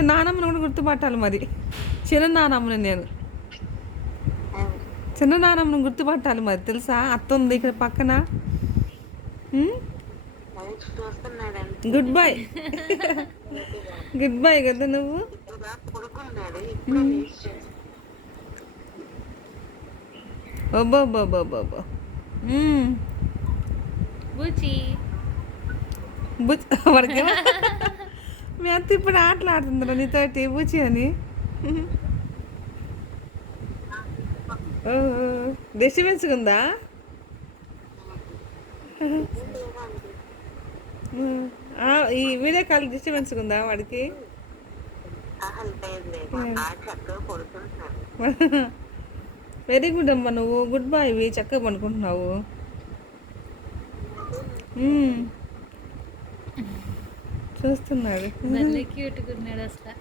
ముందు నానమ్మను కూడా గుర్తుపట్టాలి మరి. చిన్న నానమ్మని నేను చిన్న నానమ్మను గుర్తుపట్టాలి మరి, తెలుసా? అత్త ఉంది ఇక్కడ పక్కన. Good bye. గుడ్ బాయ్ కదా నువ్వు. ఒబ్బొబ్బొబ్బొబ్బొబ్బో. బుచి వాడికి మీ అత్త ఇప్పుడు ఆటలాడుతుందిరా నీతోటి బుచి అని. డిస్టర్బెన్స్ ఉందా? ఈ వీడియో కాల్ డిస్టర్బెన్స్ ఉందా వాడికి? వెరీ గుడ్ అమ్మా, నువ్వు గుడ్ బాయ్, చక్కగా పనుకుంటున్నావు. చూస్తున్నాడు. క్యూట్గా ఉన్నాడు అసలు.